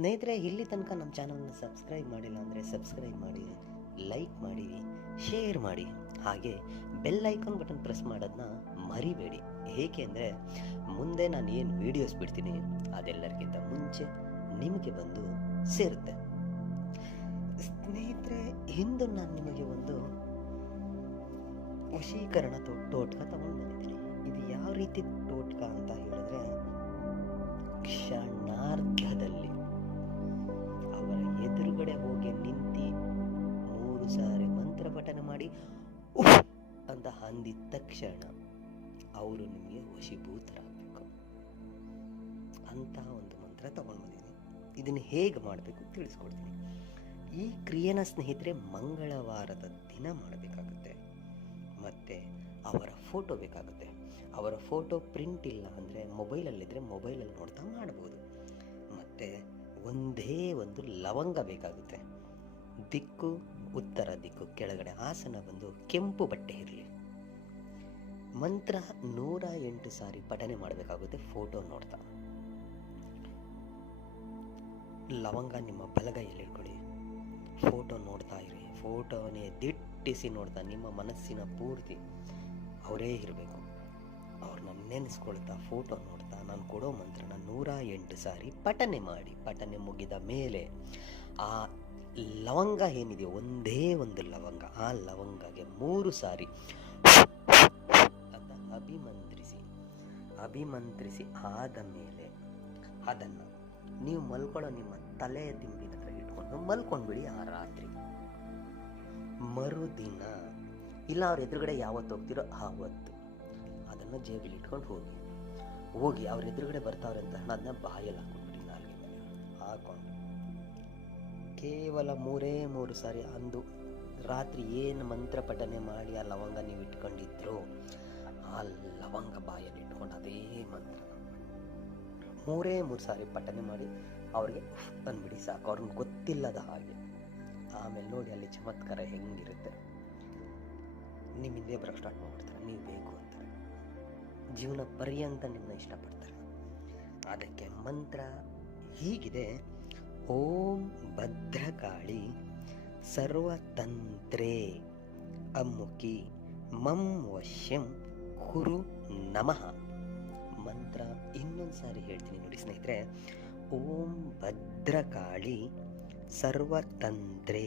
ಸ್ನೇಹಿತರೆ, ಇಲ್ಲಿ ತನಕ ನಮ್ಮ ಚಾನಲ್ನ ಸಬ್ಸ್ಕ್ರೈಬ್ ಮಾಡಿಲ್ಲ ಅಂದರೆ ಸಬ್ಸ್ಕ್ರೈಬ್ ಮಾಡಿ, ಲೈಕ್ ಮಾಡಿ, ಶೇರ್ ಮಾಡಿ, ಹಾಗೆ ಬೆಲ್ ಐಕಾನ್ ಬಟನ್ ಪ್ರೆಸ್ ಮಾಡೋದನ್ನ ಮರಿಬೇಡಿ. ಏಕೆ ಅಂದರೆ ಮುಂದೆ ನಾನು ಏನು ವೀಡಿಯೋಸ್ ಬಿಡ್ತೀನಿ ಅದೆಲ್ಲರಿಗಿಂತ ಮುಂಚೆ ನಿಮಗೆ ಬಂದು ಸೇರುತ್ತೆ. ಸ್ನೇಹಿತರೆ, ಇಂದು ನಾನು ನಿಮಗೆ ಒಂದು ವಶೀಕರಣ ಟೋಟ್ಕ ತಗೊಂಡು ಬಂದಿದ್ದೀನಿ. ಇದು ಯಾವ ರೀತಿ ಟೋಟ್ಕ ಅಂತ ಹೇಳಿದ್ರೆ, ಕ್ಷಣಾರ್ಧದಲ್ಲಿ ಅವರ ಎದುರುಗಡೆ ಹೋಗಿ ನಿಂತು 3 ಸಾರಿ ಮಂತ್ರ ಪಠನೆ ಮಾಡಿ ಉಫ್ ಅಂತ ಅಂದಿದ ತಕ್ಷಣ ಅವರು ನಿಮಗೆ ವಶೀಭೂತರಾಗಬೇಕು. ಅಂತಹ ಒಂದು ಮಂತ್ರ ತಗೊಂಡು ಬಂದಿದ್ದೀನಿ. ಇದನ್ನು ಹೇಗೆ ಮಾಡಬೇಕು ತಿಳಿಸ್ಕೊಡ್ತೀನಿ. ಈ ಕ್ರಿಯೆನ ಸ್ನೇಹಿತರೆ ಮಂಗಳವಾರದ ದಿನ ಮಾಡಬೇಕಾಗುತ್ತೆ. ಮತ್ತು ಅವರ ಫೋಟೋ ಬೇಕಾಗುತ್ತೆ. ಅವರ ಫೋಟೋ ಪ್ರಿಂಟ್ ಇಲ್ಲ ಅಂದರೆ ಮೊಬೈಲಲ್ಲಿದ್ದರೆ ಮೊಬೈಲಲ್ಲಿ ನೋಡ್ತಾ ಮಾಡ್ಬೋದು. ಮತ್ತು ಒಂದೇ ಒಂದು ಲವಂಗ ಬೇಕಾಗುತ್ತೆ. ದಿಕ್ಕು ಉತ್ತರ ದಿಕ್ಕು, ಕೆಳಗಡೆ ಆಸನ ಬಂದು ಕೆಂಪು ಬಟ್ಟೆ ಇರಲಿ. ಮಂತ್ರ 108 ಸಾರಿ ಪಠನೆ ಮಾಡಬೇಕಾಗುತ್ತೆ ಫೋಟೋ ನೋಡ್ತಾ. ಲವಂಗ ನಿಮ್ಮ ಬಲಗೈಯಲ್ಲಿ ಇಟ್ಕೊಳ್ಳಿ, ಫೋಟೋ ನೋಡ್ತಾ ಇರಿ. ಫೋಟೋನೇ ದಿಟ್ಟಿಸಿ ನೋಡ್ತಾ ನಿಮ್ಮ ಮನಸ್ಸಿನ ಪೂರ್ತಿ ಅವರೇ ಇರಬೇಕು. ಅವ್ರನ್ನ ನೆನೆಸ್ಕೊಳ್ತಾ ಫೋಟೋ ನೋಡ್ತಾ ನಾನು ಕೊಡೋ ಮಂತ್ರನ 108 ಸಾರಿ ಪಠನೆ ಮಾಡಿ. ಪಠನೆ ಮುಗಿದ ಮೇಲೆ ಆ ಲವಂಗ ಏನಿದೆಯೋ, ಒಂದೇ ಒಂದು ಲವಂಗ, ಆ ಲವಂಗಗೆ 3 ಸಾರಿ ಅಂತ ಅಭಿಮಂತ್ರಿಸಿ ಆದ ಮೇಲೆ ಅದನ್ನು ನೀವು ಮಲ್ಕೊಳ್ಳೋ ನಿಮ್ಮ ತಲೆಯ ದಿಂಬಿನ ಹತ್ರ ಇಟ್ಕೊಂಡು ಮಲ್ಕೊಂಡ್ಬಿಡಿ. ಆ ರಾತ್ರಿ ಮರುದಿನ ಇಲ್ಲ ಅವ್ರ ಎದುರುಗಡೆ ಯಾವತ್ತು ಹೋಗ್ತಿರೋ ಆವತ್ತು ಅದನ್ನು ಜೇಬಿಲಿ ಇಟ್ಕೊಂಡು ಹೋಗಿ ಅವ್ರ ಎದುರುಗಡೆ ಬರ್ತಾವ್ರೆ ಅಂತ ಅದನ್ನ ಬಾಯಲ್ಲಿ ಹಾಕೊಂಡ್ಬಿಡಿ. ನಾಲ್ಗೆ ಹಾಕೊಂಡು ಕೇವಲ 3 ಸಾರಿ ಅಂದು ರಾತ್ರಿ ಏನು ಮಂತ್ರ ಪಠನೆ ಮಾಡಿ ಆ ಲವಂಗ ನೀವು ಇಟ್ಕೊಂಡಿದ್ರು ಆ ಲವಂಗ ಬಾಯಲ್ಲಿ ಇಟ್ಕೊಂಡು ಅದೇ ಮಂತ್ರ 3 ಸಾರಿ ಪಠನೆ ಮಾಡಿ ಅವ್ರಿಗೆ ಅಂದ್ಬಿಡಿ. ಸಾಕು, ಅವ್ರಿಗೆ ಗೊತ್ತಿಲ್ಲದ ಹಾಗೆ. ಆಮೇಲೆ ನೋಡಿ ಅಲ್ಲಿ ಚಮತ್ಕಾರ ಹೆಂಗಿರುತ್ತೆ. ನಿಮ್ಮ ಹಿಂದೆ ಬರೋಕ್ಕೆ ಸ್ಟಾರ್ಟ್ ಮಾಡ್ಬಿಡ್ತಾರೆ, ನೀವು ಬೇಕು ಅಂತಾರೆ. ಜೀವನ ಪರ್ಯಂತ ನಿಮ್ಮನ್ನ ಇಷ್ಟಪಡ್ತಾರೆ. ಅದಕ್ಕೆ ಮಂತ್ರ ಹೀಗಿದೆ: ಓಂ ಭದ್ರಕಾಳಿ ಸರ್ವತಂತ್ರೇ ಅಮ್ಮುಖಿ ಮಂ ವಶ್ಯಂ ಕುರು ನಮಃ. ಮಂತ್ರ ಇನ್ನೊಂದು ಸಾರಿ ಹೇಳ್ತೀನಿ ನೋಡಿ ಸ್ನೇಹಿತರೆ. ಓಂ ಭದ್ರಕಾಳಿ ಸರ್ವತಂತ್ರೇ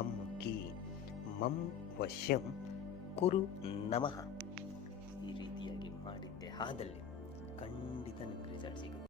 ಅಮ್ಮುಖಿ ಮಂ ವಶ್ಯಂ ಕುರು ನಮಃ. ಈ ರೀತಿಯಾಗಿ ಮಾಡಿದ್ದೆ ಆದಲ್ಲಿ ಖಂಡಿತ ನಿಮಗೆ ರಿಸಲ್ಟ್ ಸಿಗುತ್ತೆ.